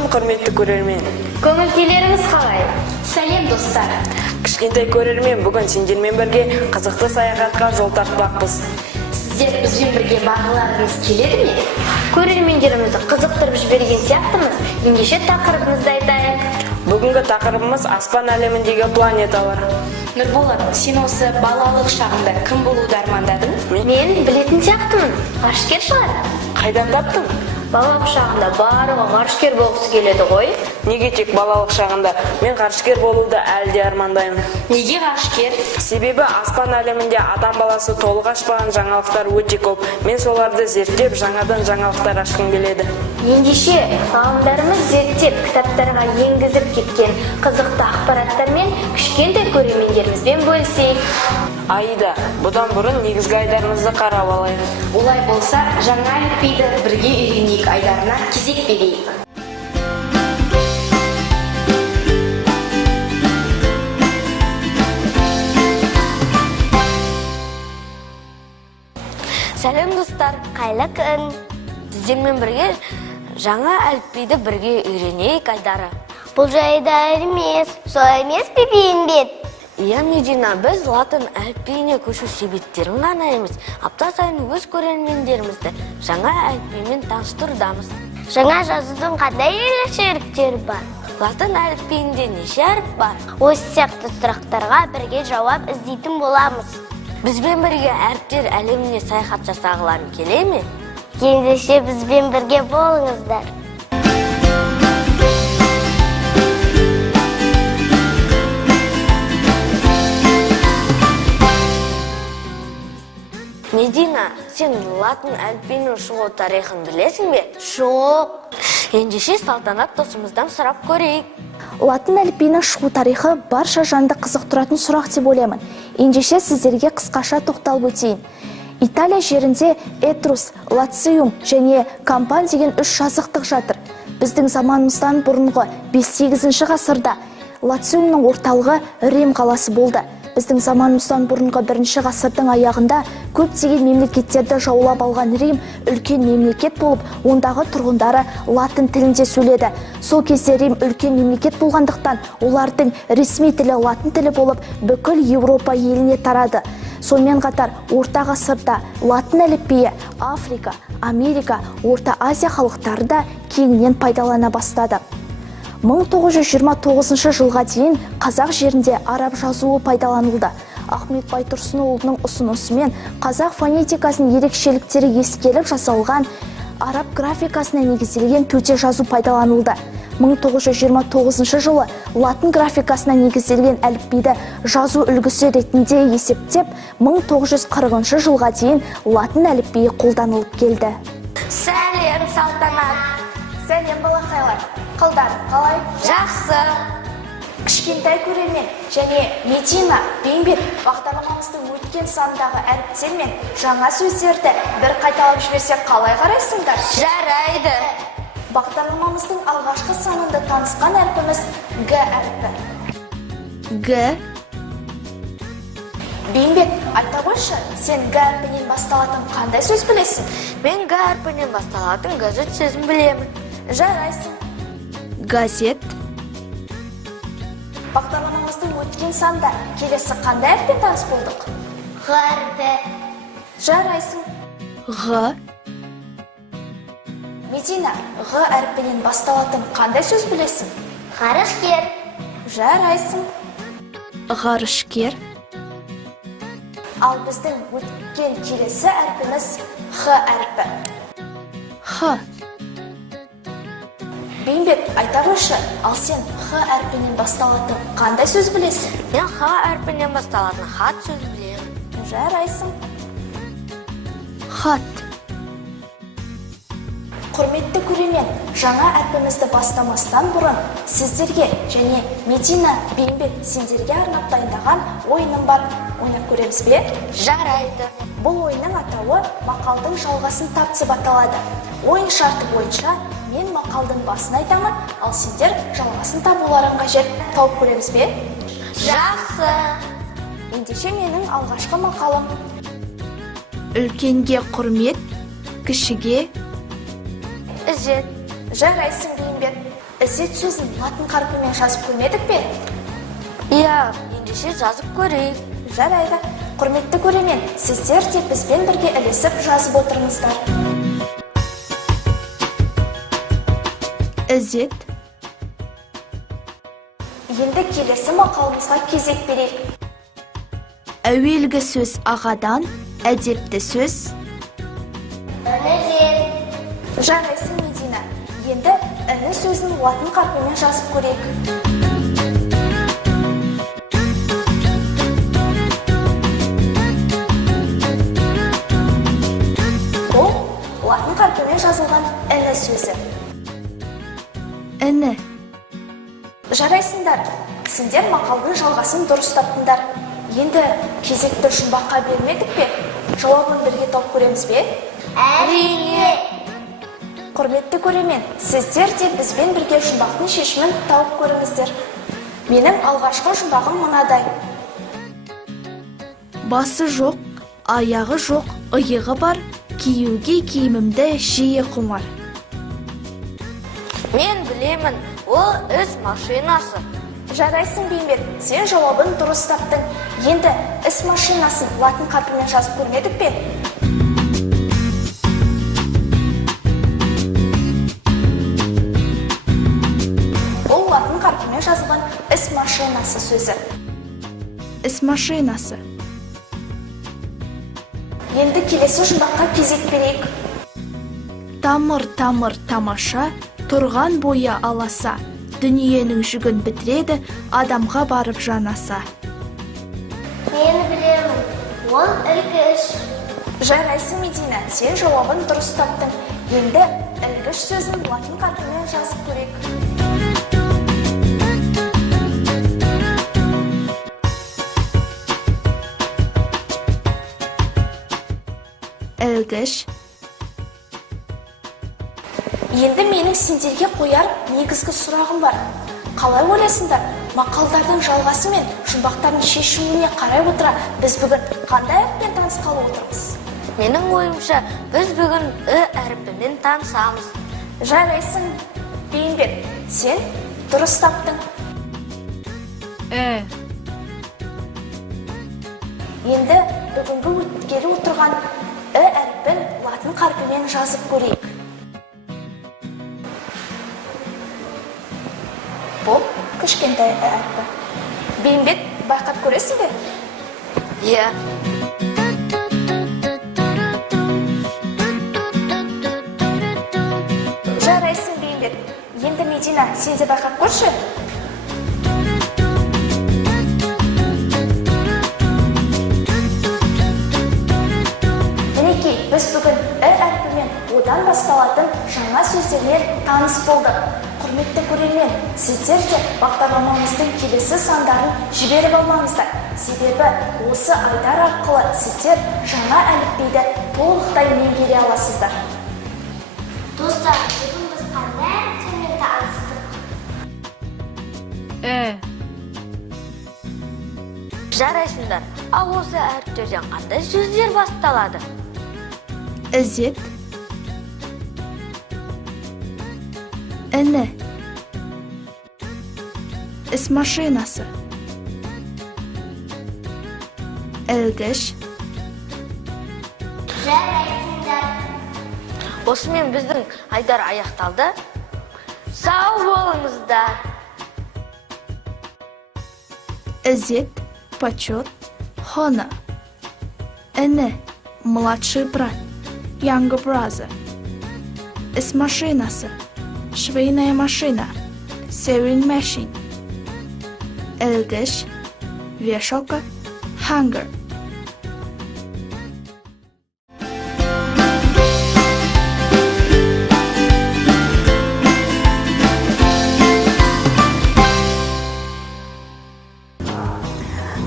күн, құрметті көрермен. Көңіл-күйлеріңіз қалай? Сәлем достар. Кішкентай көрермен, бүгін сендермен бірге қызықты саяхатқа жол тартпақпыз. Сіздер бізбен бірге бағыларыңыз келеді ме? Көрермендерімізді қызықтырып жіберген сияқтымыз. Ендеше тақырыбымызды айтайық. Бүгінгі тақырыбымыз аспан әлеміндегі планеталар. Нұрболат, сен осы балалық шағында кім болуды армандадың? Мен білетін сияқтымын. Ғарышкер шығар. Қайдан таптың? Балалық шағында барлығы ғарышкер болғысы келеді ғой. Неге тек балалық шағында? Мен ғарышкер болуды әлі де армандаймын. Неге ғарышкер? Себебі аспан әлемінде адам баласы толық ашпаған жаңалықтар өте көп. Мен соларды зерттеп, жаңадан жаңалықтар ашқым келеді. Ендеше ғалымдарымыз зерттеп кітаптарға енгізіп кеткен қызықты ақпараттармен кішкентай көрермендерімізбен бөлісейік. Аида, бұдан бұрын негізгі айдарымызды қарап алайық. Олай болса, жаңа әліпбиді бірге үйренейік айдарына кезек берейік. Сәлем достар, қайлы күн. Сіздермен бірге жаңа әліпбиді бірге үйренейік айдары. Бұл жайда емес, солай емес пе Бейімбет? Иә, Медина, біз латын әліпбиіне көшу себептерін ғана емес, апта сайын өз көрермендерімізді жаңа әліпбимен таныстырудамыз. Жаңа жазудың қандай ерекшеліктері бар? Латын әліпбиінде неше әріп бар? Осы сияқты сұрақтарға бірге жауап іздейтін боламыз. Бізбен бірге әріптер әлеміне саяхат жасағыларың келе ме? Ендеше бізбен бірге болыңыздар. Медина, сен латын әліпбиінің шығу тарихын білесің бе? Жоқ. Ендеше салтанат досымыздан сұрап көрейік. Латын әліпбиінің шығу тарихы барша жанды қызықтыратын сұрақ деп ойлаймын. Ендеше сіздерге қысқаша тоқталып өтейін. Италия жерінде Этрус, Лациум және Кампан деген 3 жазықтық жатыр. Біздің заманымыздан бұрынғы 5-8 ғасырда Лациумның орталығы Рим қаласы болды. Біздің заманымыздан бұрынғы 1 ғасырдың аяғында көптеген мемлекеттерді жаулап алған Рим үлкен мемлекет болып, ондағы тұрғындары латын тілінде сөйледі. Сол кезде Рим үлкен мемлекет болғандықтан, олардың ресми тілі латын тілі болып, бүкіл Еуропа еліне тарады. Сонымен қатар, орта ғасырда латын әліпбиі Африка, Америка, Орта Азия халықтары да кеңінен пайдалана бастады. 1929 жылға дейін қазақ жерінде араб жазуы пайдаланылды. Ахмет Байтұрсынұлының ұсынысымен қазақ фонетикасының ерекшеліктері ескеріліп жасалған араб графикасына негізделген төте жазу пайдаланылды. 1929 жылы латын графикасына негізделген әліпбиді жазу үлгісі ретінде есептеп, 1940 жылға дейін латын әліпбиі қолданылып келді. Сәлем, Салтанат. Сәлем, балақайлар. Қалдар, қалай? Жақсы. Кішкентай көрермен және Медина, Бейімбет бағдарламамыздың өткен сандағы әріптер мен жаңа сөздерді бір қайталап жіберсек қалай қарайсыңдар? Жарайды. Бағдарламамыздың алғашқы санында танысқан әрпіміз Г әрпі. Г. Бейімбет, айта қойшы, сен Г әрпінен басталатын қандай сөз білесің? Мен Г әрпінен басталатын газет сөзін білемін. Жарайсың. Газет. Бағдарламамыздың өткен санда келесі қандай әрппен таныс болдық? Г әрпі. Жарайсың. Г. Медина, Г әрпінен басталатын қандай сөз білесің? Ғарышкер. Жарайсың. Ғарышкер. Ал біздің өткен келесі әрпіміз Х әрпі. Х. Бейімбет, айта қойшы, ал сен Х әрпінен басталатын қандай сөз білесің? Мен Х әрпінен басталатын хат сөз білемін. Жарайсың. Хат. Құрметті көрермен, жаңа әрпімізді бастамастан бұрын сіздерге және Медина, Бейімбет сендерге арнап дайындаған ойыным бар. Ойнап көреміз бе? Жарайды. Бұл ойынның атауы мақалдың жалғасын тап деп аталады. Ойын шарты бойынша мен мақалдың басын айтамын, ал сендер жалғасын табуларың қажет. Тауып көреміз бе? Жақсы. Ендеше менің алғашқы мақалым. Үлкенге құрмет, кішіге ізет. Жарайсың, Бейімбет. ізет сөзін латын қарпімен жазып көрмедік пе? Иә, ендеше жазып көрейік. Жарайды. Құрметті көрермен, сіздер де бізбен бірге ілесіп жазып отырыңыздар. Ізет. Енді келесі мақалымызға кезек берейік. Әуелгі сөз ағадан, әдепті сөз. Ініден. Жарайсың, Медина. Енді іні сөзін латын қарпімен жазып көрейік. Бұл латын қарпімен жазылған іні сөзі. Іні. Жарайсыңдар. Сендер мақалдың жалғасын дұрыс таптыңдар. Енді кезекті жұмбаққа бермедік пе? Жауабын бірге тауып көреміз бе? Әрине. Құрметті көрермен, сіздер де бізбен бірге жұмбақтың шешімін тауып көріңіздер. Менің алғашқы жұмбағым мынадай. Басы жоқ, аяғы жоқ, иығы бар, киюге киімімді жиі құмар. Мен білемін, ол іс машинасы. Жарайсың, Беймет, сен жауабын дұрыс таптың. Енді іс машинасын латын қарпімен жазып көрмедік пе? Бұл латын қарпімен жазылған іс машинасы сөзі. Іс машинасы. Енді келесі жұмбаққа кезек берейік. Тамыр, тамаша, тұрған бойы аласа. Дүниенің жүгін бітіреді, адамға барып жанаса. Мен білемін, ол ілгіш. Жарайсың, Медина, сен жауабын дұрыс таптың. Енді ілгіш сөзін латын қарпімен жазып көрейік. Ілгіш. Енді менің сендерге қояр негізгі сұрағым бар. Қалай ойлайсыңдар? Мақалдардың жалғасы мен жұмбақтардың шешіміне қарай отыра, біз бүгін қандай әріппен танысқалы отырмыз? Менің ойымша, біз бүгін «ы» әріпімен танысамыз. Жарайсың, Бейімбет, сен дұрыс таптың. Енді бүгінгі өткелі отырған «ы» әріпін латын қарпімен жазып көрейік. Бұл кішкентай әрпі. Бейімбет, байқап көресің бе? Иә. Жарайсың, Бейімбет. Енді Медина, сен де байқап көрші. Мінекей, біз бүгін «ы» әрпімен одан басталатын жаңа сөздермен таныс болдық. Құрметті көрермен, сіздер де бағдарламамыздың келесі сандарын жіберіп алмаңыздар. Себебі осы айдар арқылы сіздер жаңа әліпбиді толықтай меңгере аласыздар. Достар, бүгін біз қандай әріптермен таныстық? Жарайсыңдар, ал осы әріптерден қандай сөздер басталады? Ізет. Іні. Іс машинасы. Ілгіш. Жарайсыңдар. Осымен біздің айдар аяқталды. Сау болыңыздар. Ізет, почет, хона. Іні, младший брат, younger brother. Іс машинасы. Швейная машина, sewing machine. Ілгіш, вешалка, hanger.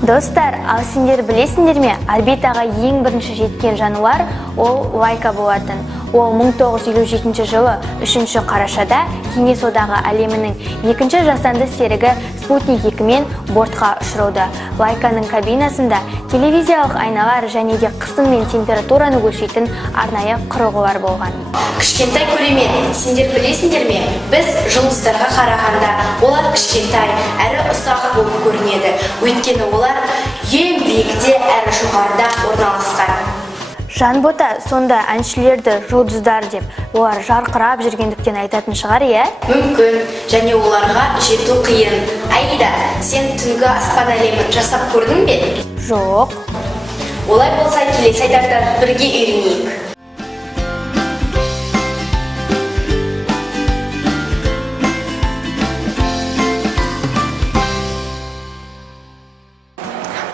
Достар, ал сендер білесіңдер ме, орбитаға ең бірінші жеткен жануар ол лайка болатын. Ол 1957 жылы 3 қарашада Кеңес одағы әлемінің екінші жасанды серігі Спутник 2 мен бортқа ұшырылды. Лайканың кабинасында телевизиялық айналар және де қысым мен температураны өлшейтін арнайы құрылғылар болған. Кішкентай көрермен, сендер білесіңдер ме? Біз жұлдыздарға қарағанда олар кішкентай, әрі ұсақ болып көрінеді. Өйткені олар ең биікте әрі жоғарыда орналасқан. Жанбота сонда әншілерді жұлдыздар деп, олар жарқырап жүргендіктен айтатын шығар, иә? Мүмкін, және оларға жету қиын. Аида, сен түнгі аспан әлемін жасап көрдің бе? Жоқ. Олай болса келесі айдарда бірге үйренейік.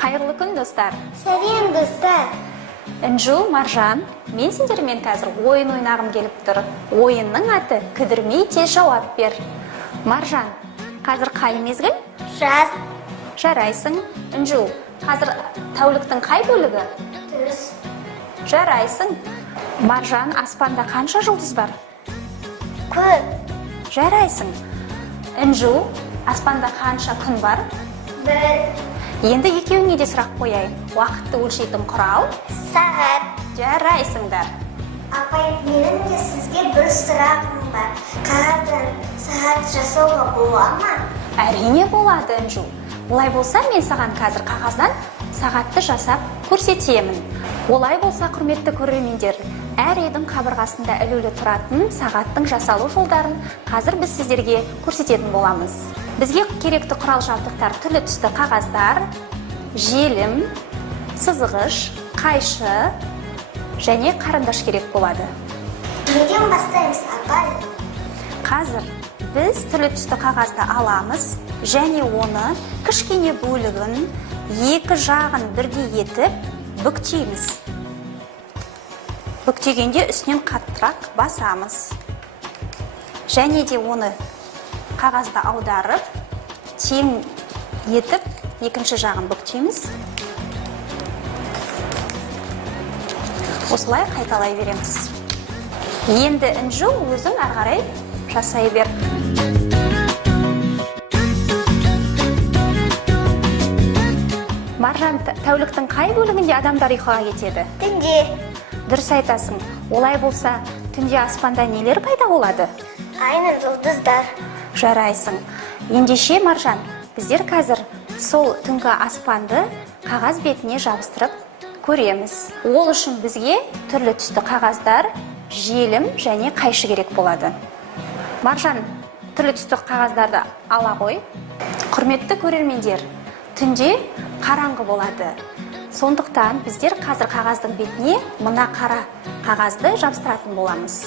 Қайырлы күн, достар. Сәлем, достар. Інжу, Маржан, мен сендермен қазір ойын ойнағым келіп тұр. Ойынның аты кідірмей тез жауап бер. Маржан, қазір қай мезгіл? Жаз. Жарайсың. Інжу, қазір тәуліктің қай бөлігі? Түс. Жарайсың. Маржан, аспанда қанша жұлдыз бар? Көп. Жарайсың. Інжу, аспанда қанша күн бар? Бір. Енді екеуіңе де сұрақ қояйын. Уақытты өлшейтін құрал? Сағат. Жарайсыңдар. Апай, менің де сізге бір сұрағым бар. Қағаздан сағат жасауға бола ма? Әрине болады, Інжу. Олай болса, мен саған қазір қағаздан сағатты жасап көрсетемін. Олай болса, құрметті көрермендер, әр үйдің қабырғасында ілулі тұратын сағаттың жасалу жолдарын қазір біз сіздерге көрсететін боламыз. Бізге керекті құрал жабдықтар түрлі түсті қағаздар, желім, сызғыш, қайшы және қарындаш керек болады. Неден бастаймыз, апай? Қазір біз түрлі түсті қағазды аламыз және оны кішкене бөлігін екі жағын бірдей етіп бүктейміз. Бүктегенде үстінен қаттырақ басамыз. Және де оны қағазды аударып, тең етіп, екінші жағын бүктейміз. Осылай қайталай береміз. Енді Інжу өзің ары қарай жасай бер. Маржан, тәуліктің қай бөлігінде адамдар ұйқыға кетеді? Түнде. Дұрыс айтасың. Олай болса, түнде аспанда нелер пайда болады? Ай мен жұлдыздар. Жарайсың. Ендеше, Маржан, біздер қазір сол түнгі аспанды қағаз бетіне жабыстырып көреміз. Ол үшін бізге түрлі түсті қағаздар, желім және қайшы керек болады. Маржан, түрлі түсті қағаздарды ала қой. Құрметті көрермендер, түнде қараңғы болады. Сондықтан біздер қазір қағаздың бетіне мына қара қағазды жабыстыратын боламыз.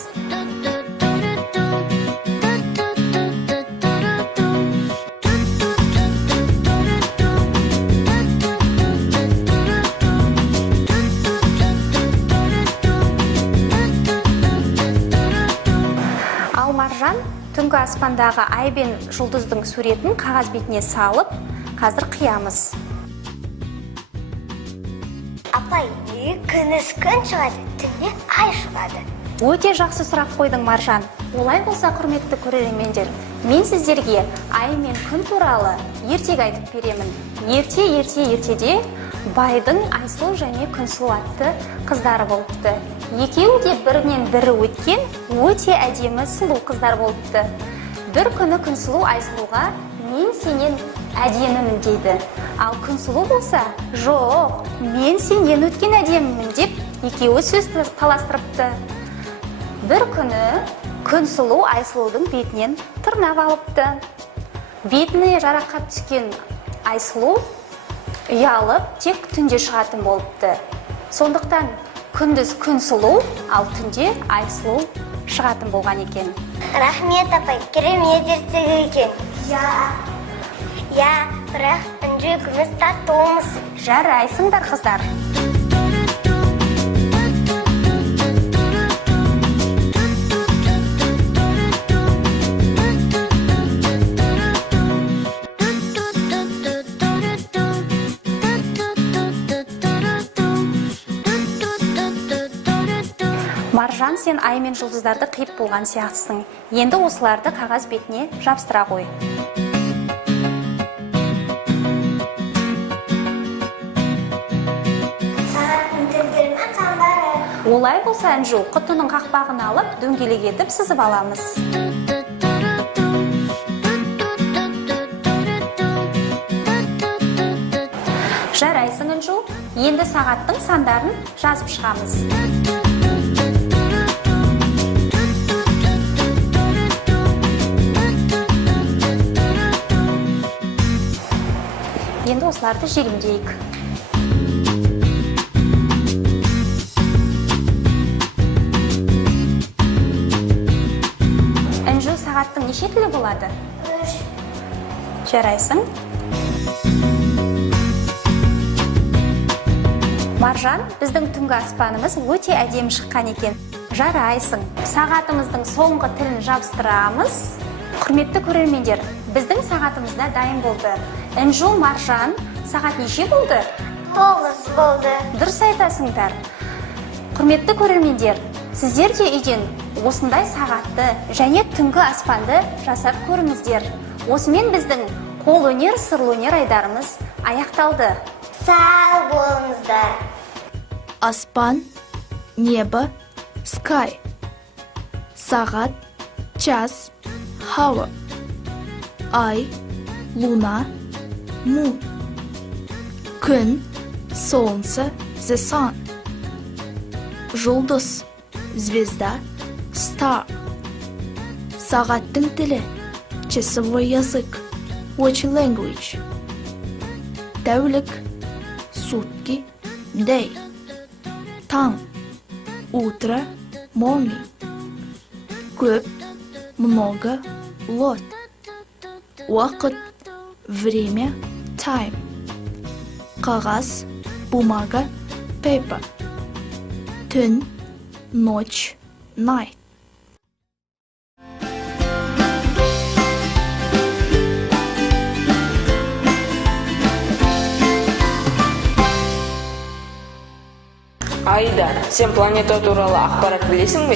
Ал Маржан түнгі аспандағы ай бен жұлдыздың суретін қағаз бетіне салып, қазір қиямыз. Апай, күндіз күн шығады, түнде ай шығады. Өте жақсы сұрақ қойдың, Маржан. Олай болса, құрметті көрермендер, мен сіздерге ай мен күн туралы ертегі айтып беремін. Ертеде байдың Айсұлу және Күнсұлу атты қыздары болыпты. Екеуі де бірінен бірі өткен өте әдемі сұлу қыздар болыпты. Бір күні Күнсұлу Айсұлуға мен сенен әдемімін дейді. Ал Күнсұлу болса, жоқ, мен сенен өткен әдемімін деп екеуі сөз таластырыпты. Бір күні Күнсұлу Айсұлудың бетінен тырнап алыпты. Бетіне жарақат түскен Айсұлу ұялып, тек түнде шығатын болыпты. Сондықтан күндіз Күнсұлу, ал түнде Айсұлу шығатын болған екен. Рахмет, апай, керемет ертегі екен. Я, бірақ Інжу екеуміз таттымыз. Жарайсыңдар, қыздар. Маржан, сен ай мен жұлдыздарды қиып болған сияқтысың. Енді осыларды қағаз бетіне жабыстыра қой. Сағаттың тілдері мен сандары. Олай болса, Әнжу, құтының қақпағын алып, дөңгелек етіп сызып аламыз. Жарайсың, Әнжу. Енді сағаттың сандарын жазып шығамыз. Енді осыларды желімдейік. Әнжу, сағаттың неше тілі болады? 3. Жарайсың. Маржан, біздің түнгі аспанымыз өте әдемі шыққан екен. Жарайсың. Сағатымыздың соңғы тілін жабыстырамыз. Құрметті көрермендер, біздің сағатымызда дайын болды. Әнжу, Маржан, сағат неше болды? 9 болды. Дұрыс айтасыңдар. Құрметті көрермендер, сіздер де үйден осындай сағатты және түнгі аспанды жасап көріңіздер. Осымен біздің қол өнер, сырлы өнер айдарымыз аяқталды. Сау болыңыздар. Аспан, небо, sky. Сағат, час, hour. Ай, луна, moon. Күн, солнце, the sun. Жұлдыз, звезда, star. Сағаттың тілі, часовой язык, watch language. Тәулік, сутки, day. Таң, утро, morning. Көп, много, lot. Уақыт, время, time. Қағаз, бумага, paper. Түн, ночь, night. Аида, сен планета туралы ақпарат білесің бе?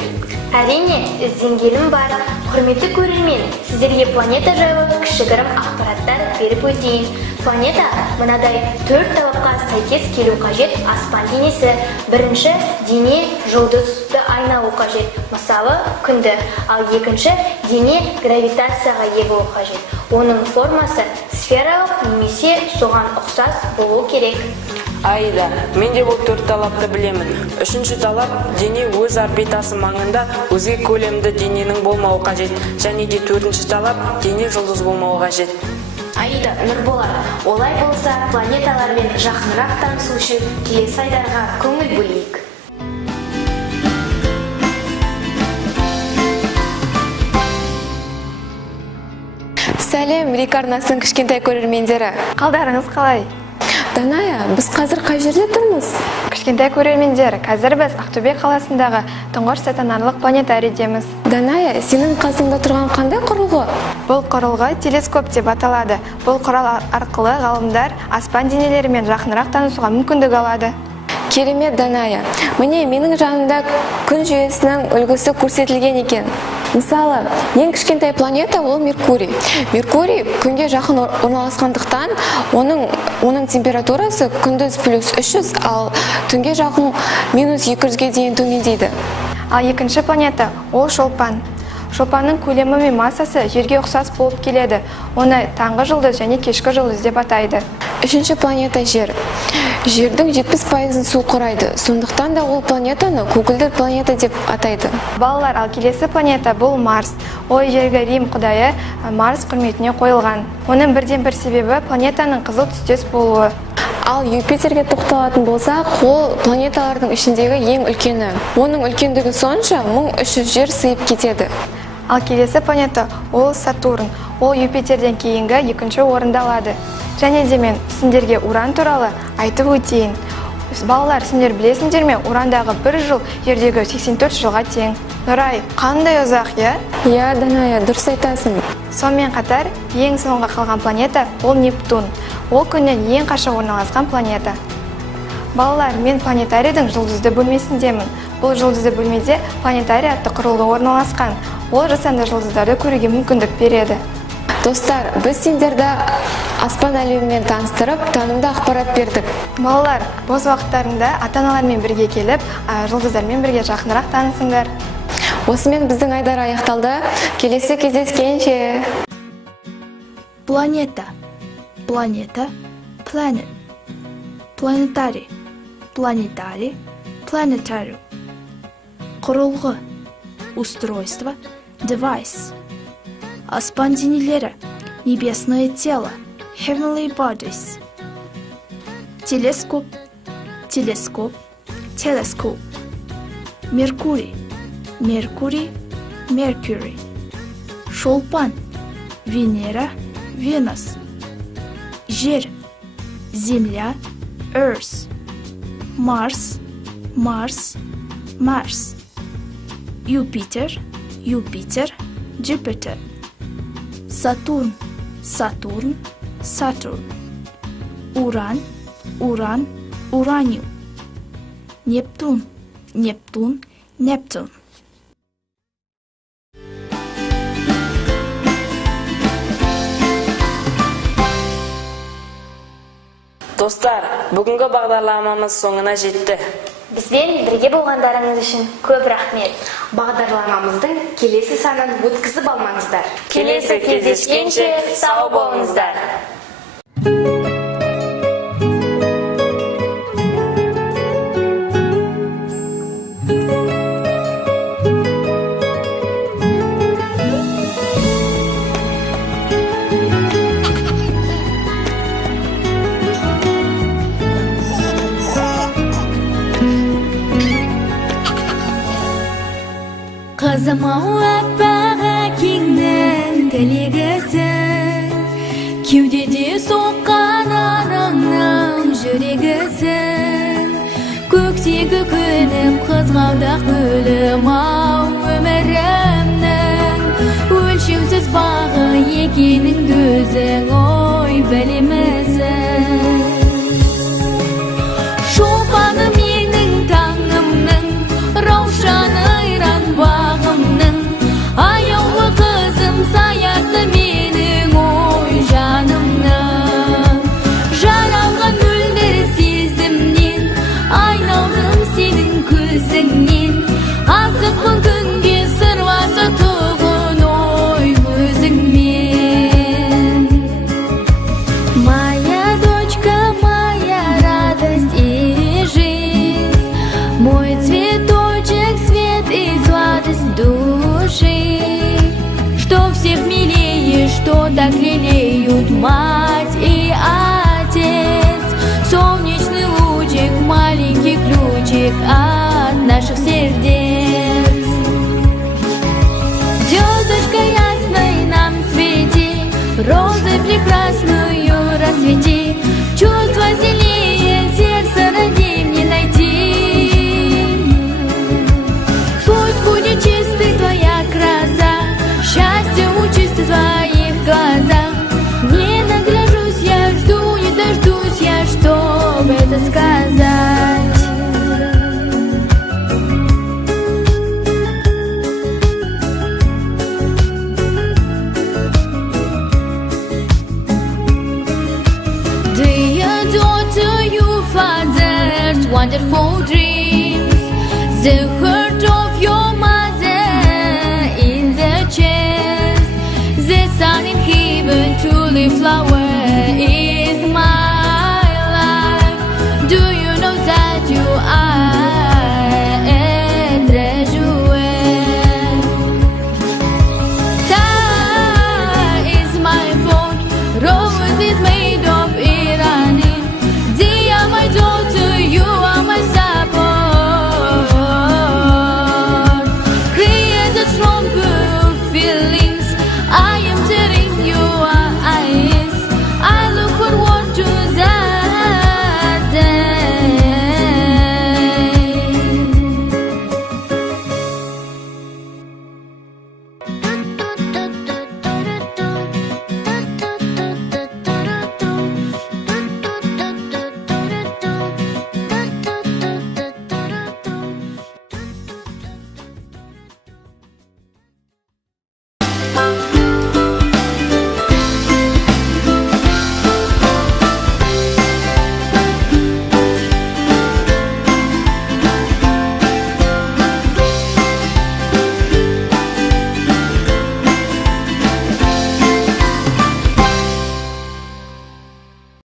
Әрине, ізденгенім бар. Құрметті көрермен, сіздерге планета жайлы кішігірім ақпараттар беріп өтейін. Планета мынадай 4 талапқа сәйкес келу қажет. Аспан денесі. Бірінші, дене жұлдызды айналу қажет. Мысалы, күнді. Ал екінші, дене гравитацияға ие болу қажет. Оның формасы сфералық немесе соған ұқсас болу керек. Аида, мен де бұл 4 талапты білемін. Үшінші талап, дене өз орбитасы маңында өзге көлемді дененің болмауы қажет. Және де 4-ші талап, дене жұлдыз болмауы қажет. Аида, Нұрболат, олай болса планеталармен жақынырақ танысу үшін келесі айдарға көңіл бөлейік. Сәлем, Рикарнасының кішкентай көрермендері. Қалдарыңыз қалай? Даная, біз қазір қай жерде тұрмыз? Кішкентай көрермендер, қазір біз Ақтөбе қаласындағы тұңғыш стационарлық планетарийдеміз. Даная, сенің қасыңда тұрған қандай құрылғы? Бұл құрылғы телескоп деп аталады. Бұл құрал арқылы ғалымдар аспан денелерімен жақынырақ танысуға мүмкіндік алады. Керемет, Даная. Міне, менің жанымда күн жүйесінің үлгісі көрсетілген екен. Мысалы, ең кішкентай планета ол Меркурий. Меркурий күнге жақын орналасқандықтан, оның температурасы күндіз +300, ал түнге жақын -200-ге дейін төмендейді. Ал екінші планета ол Шолпан. Шолпанның көлемі мен массасы жерге ұқсас болып келеді. Оны таңғы жұлдыз және кешкі жұлдыз деп атайды. Үшінші планета Жер. Жердің 70% су құрайды. Сондықтан да ол планетаны көгілдір планета деп атайды. Балалар, ал келесі планета бұл Марс. Ол ежелгі Рим құдайы Марс құрметіне қойылған. Оның бірден-бір себебі планетаның қызыл түстес болуы. Ал Юпитерге тоқталатын болсақ, ол планеталардың ішіндегі ең үлкені. Оның үлкендігі сонша 1300 жер сыйып кетеді. Ал келесі планета ол Сатурн. Ол Юпитерден кейінгі екінші орында алады. Және де мен сендерге Уран туралы айтып өтейін. Балалар, сендер білесіңдер ме, Урандағы бір жыл жердегі 84 жылға тең. Нұрай, қандай ұзақ, я? Я, Даная, дұрыс айтасың. Сонымен қатар, ең соңғы қалған планета ол Нептун. Ол күннен ең қашық орналасқан планета. Балалар, мен планетарийдің жұлдызды бөлмесіндемін. бұл жұлдызды бөлмеде планетарий атты құрылғы орналасқан. Ол жасанды жұлдыздарды көруге мүмкіндік береді. Достар, біз сендерді аспан әлемімен таныстырып, танымды ақпарат бердік. Балалар, бос уақыттарында ата-аналармен бірге келіп, жұлдыздармен бірге жақынырақ танысыңдар. Осымен біздің айдар аяқталды. Келесі кездескенше. Планета. Планета. Planet. Planetary. Planetary. Planetary. Құрылғы. Устройство. Device. Аспан денелері. Небесное тело. Heavenly bodies. Телескоп. Телескоп. Telescope. Меркурий. Mercury, Mercury. Шолпан. Венера, Venus. Жер. Земля, Earth. Марс, Mars, Mars. Юпитер, Jupiter, Jupiter. Сатурн, Saturn, Saturn. Уран, Уран, Ураниум. Нептун, Нептун, Neptune. Достар, бүгінгі бағдарламамыз соңына жетті. Бізбен бірге болғандарыңыз үшін көп рахмет. Бағдарламамыздың келесі санын өткізіп алмаңыздар. Келесі кездескенше сау болыңыздар. Қызым-ау аппаға кеңнің тілегісің, кеудеде соққан анаңның жүрегісің. Көктегі күнім қызғалдақ гүлім-ау өмірімнің, өлшеусіз бағы екенің өзің ой білемісің. Шолпаным менің таңымның, раушаны бағымның, аяулы қызым саясы менің ой жанымның. Жаралған мөлдір сезімнен, айналдым сенің көзіңнен. Асықпын күнге сырласы тұғын ой өзіңмен. Моя дочка, моя радость и жизнь, мой цветочек, свет и сладость души, что всех милее, что так лелеют мать и отец. Солнечный лучик, маленький ключик от наших сердец. Звездочка ясной нам свети, розы прекрасную расцвети, чувства сильнее сердца ради мне найти. Пусть будет чистой твоя краса, счастье учится в твоих глазах. Не нагляжусь я, жду, не дождусь я, чтоб это сказать. Dear daughter, you father's wonderful dreams, the heart of your mother in the chest, the sun in heaven, truly flower.